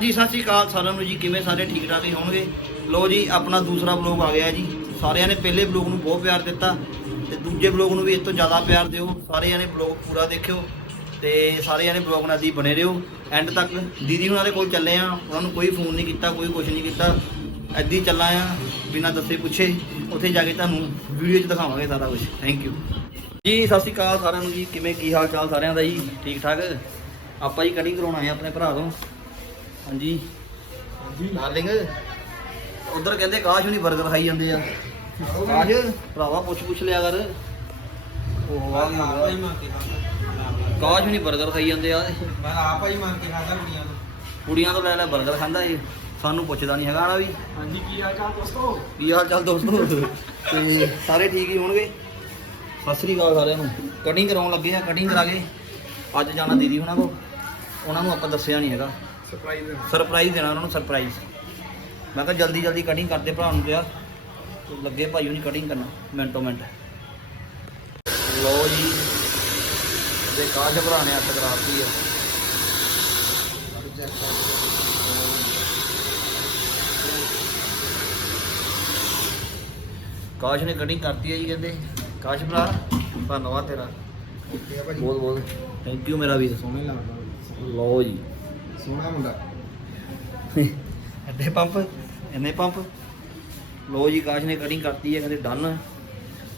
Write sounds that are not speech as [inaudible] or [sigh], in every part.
ਜੀ, ਸਤਿ ਸ਼੍ਰੀ ਅਕਾਲ ਸਾਰਿਆਂ ਨੂੰ ਜੀ, ਕਿਵੇਂ ਸਾਰੇ ਠੀਕ ਠਾਕ ਹੀ ਹੋਣਗੇ? ਲੋ ਜੀ, ਆਪਣਾ ਦੂਸਰਾ ਬਲੌਗ ਆ ਗਿਆ ਜੀ। ਸਾਰਿਆਂ ਨੇ ਪਹਿਲੇ ਬਲੌਗ ਨੂੰ ਬਹੁਤ ਪਿਆਰ ਦਿੱਤਾ ਤੇ ਦੂਜੇ ਬਲੌਗ ਨੂੰ ਵੀ ਇਸ ਤੋਂ ਜ਼ਿਆਦਾ ਪਿਆਰ ਦਿਓ। ਸਾਰਿਆਂ ਨੇ ਬਲੌਗ ਪੂਰਾ ਦੇਖਿਓ ਤੇ ਸਾਰਿਆਂ ਨੇ ਬਲੌਗ ਨਾਲ ਦੀ ਬਣੇ ਰਹੋ। ਐਂਡ ਤੱਕ ਦੀਦੀ ਉਹਨਾਂ ਦੇ ਕੋਲ ਚੱਲੇ ਆ। ਉਹਨਾਂ ਨੂੰ ਕੋਈ ਫੋਨ ਨਹੀਂ ਕੀਤਾ, ਕੋਈ ਕੁਝ ਨਹੀਂ ਕੀਤਾ। ਐਦੀ ਹੀ ਚੱਲਾਂ ਆ, ਬਿਨਾਂ ਦੱਸੇ ਪੁੱਛੇ। ਉੱਥੇ ਜਾ ਕੇ ਤੁਹਾਨੂੰ ਵੀਡੀਓ 'ਚ ਦਿਖਾਵਾਂਗੇ ਸਾਰਾ ਕੁਝ ਥੈਂਕ ਯੂ ਜੀ, ਸਤਿ ਸ਼੍ਰੀ ਅਕਾਲ ਸਾਰਿਆਂ ਨੂੰ ਜੀ। ਕਿਵੇਂ, ਕੀ ਹਾਲ ਚਾਲ ਸਾਰਿਆਂ ਦਾ ਜੀ? ਠੀਕ ਠਾਕ ਆਪਾਂ ਜੀ ਕਟਿੰਗ ਕਰਾਉਣ ਹੈ ਆਪਣੇ ਭਰਾ ਤੋਂ। ਹਾਂਜੀ। ਹਾਂਜੀ। ਡਾਰਲਿੰਗ ਉਧਰ ਕਹਿੰਦੇ ਕਾਸ਼ ਹੁਣੀ ਬਰਗਰ ਖਾਈ ਜਾਂਦੇ ਆ। ਕਾਸ਼ ਭਰਾਵਾ ਪੁੱਛ ਪੁੱਛ ਲਿਆ ਕਰ। ਉਹ ਵਾਹ ਆਪਾ ਕਾਸ਼ ਹੁਣੀ 버ਗਰ ਖਾਈ ਜਾਂਦੇ ਆ। ਮੈਂ ਆਪਾ ਹੀ ਮੰਗ ਕੇ ਖਾਂਦਾ ਕੁੜੀਆਂ ਤੋਂ। ਕੁੜੀਆਂ ਤੋਂ ਲੈ ਲੈ ਬਰਗਰ ਖਾਂਦਾ ਇਹ। ਸਾਨੂੰ ਪੁੱਛਦਾ ਨਹੀਂ ਹੈਗਾ ਨਾ ਵੀ। ਹਾਂਜੀ ਕੀ ਹਾਲ ਚਾਲ ਦੋਸਤੋ? ਕੀ ਹਾਲ ਚਾਲ ਦੋਸਤੋ? ਤੇ ਸਾਰੇ ਠੀਕ ਹੀ ਹੋਣਗੇ? ਸਤਿ ਸ੍ਰੀ ਅਕਾਲ ਸਾਰਿਆਂ ਨੂੰ। ਕਟਿੰਗ ਕਰਾਉਣ ਲੱਗੇ ਆ ਕਟਿੰਗ ਕਰਾ ਕੇ। ਅੱਜ ਜਾਣਾ ਦੀਦੀ ਹੁਣਾਂ ਕੋ ਉਹਨਾਂ ਨੂੰ ਆਪਾਂ ਦੱਸਿਆ ਨਹੀਂ ਹੈਗਾ। ਸਰਪ੍ਰਾਈਜ਼ ਸਰਪ੍ਰਾਈਜ਼ ਦੇਣਾ ਉਹਨਾਂ ਨੂੰ ਸਰਪ੍ਰਾਈਜ਼ ਮੈਂ ਕਿਹਾ ਜਲਦੀ ਜਲਦੀ ਕਟਿੰਗ ਕਰਦੇ ਭਰਾ ਨੂੰ ਕਿਹਾ। ਤੇ ਲੱਗੇ ਭਾਈ ਉਹਨੀ ਕਟਿੰਗ ਕਰਨਾ ਮਿੰਟੋ ਮਿੰਟ। ਲੋ ਜੀ ਦੇ ਕਾਜ ਭਰਾ ਨੇ ਹੱਥ ਕਰਾਤੀ ਆ। ਕਾਸ਼ ਨੇ ਕਟਿੰਗ ਕਰਤੀ ਹੈ ਜੀ ਕਹਿੰਦੇ। ਕਾਸ਼ ਭਰਾ ਧੰਨਵਾਦ ਤੇਰਾ। ਬਹੁਤ ਬਹੁਤ ਥੈਂਕ ਯੂ ਮੇਰਾ ਵੀਰ। ਸੋਹਣੇ ਲੱਗਦਾ। ਲਓ ਜੀ। ਸੋਹਣਾ ਮੁੰਡਾ। ਅੱਡੇ ਪੰਪ ਇੰਨੇ ਪੰਪ। ਲੋ ਜੀ, ਕਾਸ਼ ਨੇ ਕਟਿੰਗ ਕਰਤੀ ਹੈ, ਕਹਿੰਦੇ ਡਨ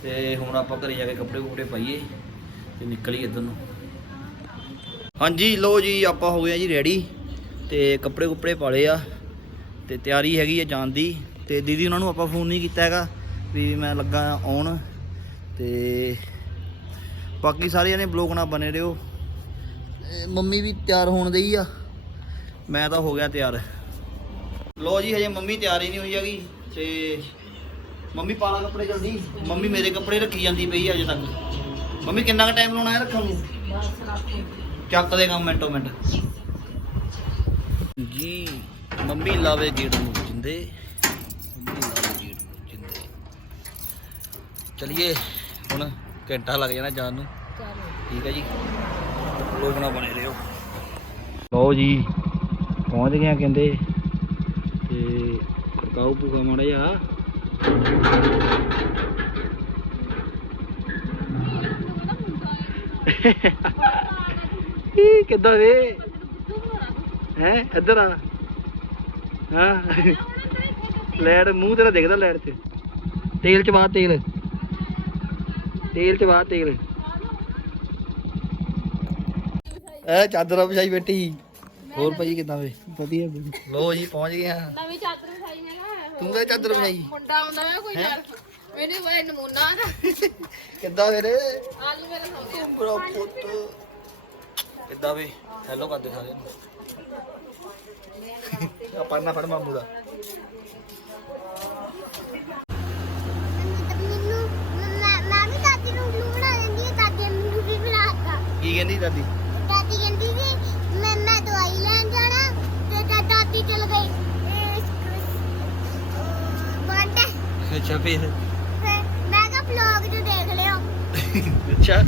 ਤੇ ਹੁਣ ਆਪਾਂ ਘਰੇ ਜਾ ਕੇ ਕੱਪੜੇ ਕੁਪੜੇ ਪਾਈਏ ਤੇ ਨਿਕਲੀਏ ਇੱਧਰ ਨੂੰ। ਹਾਂਜੀ ਲੋ ਜੀ, ਆਪਾਂ ਹੋ ਗਏ ਜੀ ਰੈਡੀ ਤੇ ਕੱਪੜੇ ਕੁਪੜੇ ਪਾਲੇ ਆ ਤੇ ਤਿਆਰੀ ਹੈਗੀ ਆ ਜਾਣ ਦੀ। ਤੇ ਦੀਦੀ ਉਹਨਾਂ ਨੂੰ ਆਪਾਂ ਫੋਨ ਨਹੀਂ ਕੀਤਾ ਹੈਗਾ ਵੀ ਮੈਂ ਲੱਗਾ ਆਉਣ। ਤੇ ਬਾਕੀ ਸਾਰੇ ਜਣੇ ਬਲੌਗ ਨਾਲ ਬਣੇ ਰਹੋ। ਤੇ ਮੰਮੀ ਵੀ ਤਿਆਰ ਹੋਣ ਦਈ ਆ। ਮੈਂ ਤਾਂ ਹੋ ਗਿਆ ਤਿਆਰ। ਲੋ ਜੀ, ਹਜੇ ਮੰਮੀ ਤਿਆਰ ਹੀ ਨਹੀਂ ਹੋਈ ਹੈਗੀ ਤੇ ਮੰਮੀ ਪਾਲਾ ਕੱਪੜੇ ਜਲਦੀ। ਮੰਮੀ ਮੇਰੇ ਕੱਪੜੇ ਰੱਖੀ ਜਾਂਦੀ ਪਈ ਆ ਅਜੇ ਤੱਕ। ਮੰਮੀ ਕਿੰਨਾ ਕੁ ਟਾਈਮ ਲਾਉਣਾ ਹੈ ਰੱਖਣ ਨੂੰ? ਚੱਕ ਦੇ ਕੰਮ ਮਿੰਟੋ ਮਿੰਟ। ਜੀ, ਮੰਮੀ ਲਾਵੇ ਗੇਟ ਨੂੰ ਜਿੰਦੇ। ਮੰਮੀ ਲਾਵੇ ਗੇਟ ਨੂੰ ਜਿੰਦੇ। ਚਲਿਏ, ਹੁਣ ਘੰਟਾ ਲੱਗ ਜਾਣਾ ਜਾਣ ਨੂੰ। ਠੀਕ ਹੈ ਜੀ। ਲੋਕ ਨਾ ਬਣੇ ਰਹੋ। ਲਓ ਜੀ। ਪਹੁੰਚ ਗਏ ਆ ਕਹਿੰਦੇ। ਤੇ ਖੜਕਾਓ ਪੂਗਾ ਮਾੜਾ ਜਿਹਾ। ਇਹ [laughs] ਕਿੱਦਾਂ ਵੇ? ਹੈ? ਇੱਧਰ ਆ। ਹਾਂ। ਲੈਟ ਮੂੰਹ ਤੇਰਾ ਦਿਖਦਾ ਲੈਟ 'ਚ। ਤੇਲ ਚ ਪਾ ਤੇਲ। ਤੇਲ ਚ ਪਾ ਤੇਲ। ਐ ਚਾਦਰ ਵਿਛਾਈ ਬੈਠੀ। ਹੋਰ ਭਾਜੀ ਕਿੱਦਾਂ ਵੇ? ਵਧੀਆ। ਲੋ ਜੀ ਪਹੁੰਚ ਗਏ ਆ। ਨਵੀਂ ਚਾਦਰ ਵਿਛਾਈ ਮੈਂ ਕਿਹਾ ਤੂੰ ਤਾਂ ਚਾਦਰ ਵਿਛਾਈ? ਮੁੰਡਾ ਆਉਂਦਾ ਹੈ ਕੋਈ ਹੈਂ? ਯਾਰ। ਮੈਨੂੰ ਇਹ ਨਮੂਨਾ ਦਾ ਕਿੱਦਾਂ ਵੀਰੇ ਆਲੂ ਮੇਰਾ ਹੋ ਗਿਆ ਮੇਰਾ ਪੁੱਤ। ਕਿੱਦਾਂ ਵੇ? ਹੈਲੋ ਕਰਦੇ ਸਾਰੇ ਨੂੰ। ਆ ਪੜਨਾ ਫੜ ਮਾਮੂ ਦਾ। ਮੈਨੂੰ ਮੈਂ ਮੈਂ ਵੀ ਦਾਦੀ ਨੂੰ ਉਲੂ ਬਣਾ ਦਿੰਦੀ ਹਾਂ ਦਾਦੀ ਮੈਨੂੰ ਵੀ ਬਣਾਤਾ ਕੀ ਕਹਿੰਦੀ ਦਾਦੀ ਕਹਿੰਦੀ ਸੀ ਮੈਂ ਮੈਂ ਦਵਾਈ ਲੈਣ ਜਾਣਾ ਤੇ ਦਾ- ਦਾਦੀ ਚਲ ਗਈ ਬੰਦ ਅੱਛਾ ਫੇਰ? ਫਿਰ ਮੈਂ ਕਿਹਾ ਵਲੌਗ ਚ ਦੇਖ ਲਿਓ। ਅੱਛਾ।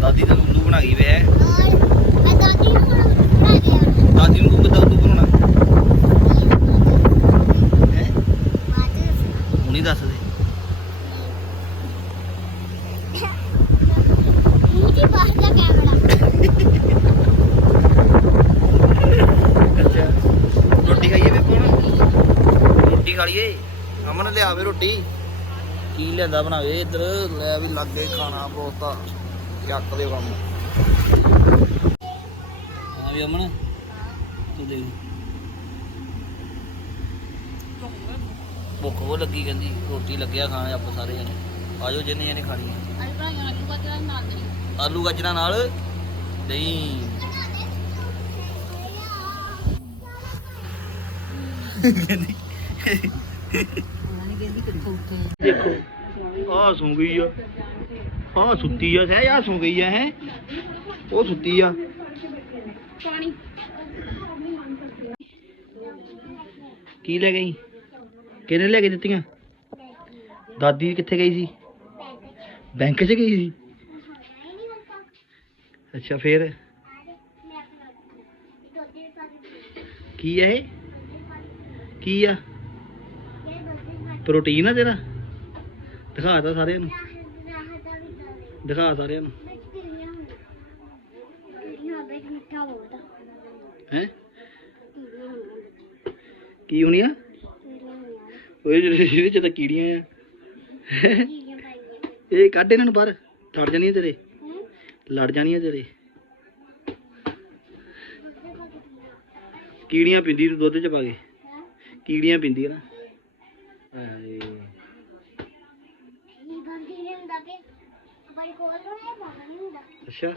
ਦਾਦੀ ਤਾਂ ਉਲੂ ਬਣਾ ਗਈ ਵੇ। ਹੈ ਔਰ ਮੈਂ ਦਾਦੀ ਨੂੰ ਹੁਣ ਬਣਾ ਗਿਆ ਦਾਦੀ ਨੂੰ ਤੂੰ ਕਿੱਦਾਂ ਉਲੂ ਬਣਾਉਣਾ ਹੈ ਬਾਅਦ ਚ ਦੱਸਣਾ। ਹੁਣੀ ਦੱਸ ਦੇ ਮੂੰਹ ਦੀ ਬਾਹਰ ਦਾ ਕੈਮਰਾ ਅੱਛਾ ਰੋਟੀ ਖਾਈਏ ਵੇ ਕੋਣ ਰੋਟੀ ਖਾ ਲਈਏ ਅਮਨ ਲਿਆਵੇ ਰੋਟੀ। ਕੀ ਲਿਆਂਦਾ ਬਣਾਵੇ? ਇੱਧਰ ਲੈ ਵੀ ਲੱਗੇ ਖਾਣਾ ਬਹੁਤਾ ਚੱਕ ਦਿਓ ਕੰਮ। ਆ ਵੀ ਅਮਨ ਤੂੰ ਦੇਖ। ਭੁੱਖ ਉਹ ਲੱਗੀ ਕਹਿੰਦੀ ਰੋਟੀ ਲੱਗਿਆ ਖਾਣ ਆਪਾਂ ਸਾਰੇ ਜਣੇ ਆਜੋ ਜਿੰਨੇ ਜਣੇ ਖਾਣੀ ਦੇ ਆਲੂ ਗਾਜਰਾਂ ਨਾਲ? ਨਹੀਂ। ਕਹਿੰਦੀ ਦੇਖੋ ਆ ਸੌਂ ਗਈ ਆ। ਆ ਸੁੱਤੀ ਆ, ਸਹਿ ਆ ਸੌਂ ਗਈ ਆ, ਹੈ। ਉਹ ਸੁੱਤੀ ਆ। ਪਾਣੀ ਕੀ ਲੈ ਗਈ? ਕਿਹਨੇ ਲੈ ਕੇ ਦਿੱਤੀਆਂ? ਦਾਦੀ ਕਿੱਥੇ ਗਈ ਸੀ? ਬੈਂਕ 'ਚ ਗਈ ਸੀ? ਅੱਛਾ, ਫੇਰ? ਕੀ ਆ ਇਹ? ਕੀ ਆ? ਪ੍ਰੋਟੀਨ ਆ ਤੇਰਾ? ਦਿਖਾ ਤਾ ਸਾਰਿਆਂ ਨੂੰ। ਦਿਖਾ ਸਾਰਿਆਂ ਨੂੰ। ਹੈ? ਕੀ ਹੋਣੀਆਂ ਓਏ ਇਹਦੇ ਚ ਤਾਂ ਕੀੜੀਆਂ ਆ। ਇਹ ਕੱਢ ਇਹਨਾਂ ਨੂੰ ਬਾਹਰ। ਲੜ ਜਾਣੀਆਂ ਤੇਰੇ। ਲੜ ਜਾਣੀਆਂ ਤੇਰੇ। ਕੀੜੀਆਂ ਪਿੰਦੀ ਤੂੰ ਦੁੱਧ ਚ ਪਾ ਕੇ। ਕੀੜੀਆਂ ਪਿੰਦੀ ਨਾ। ਅੱਛਾ।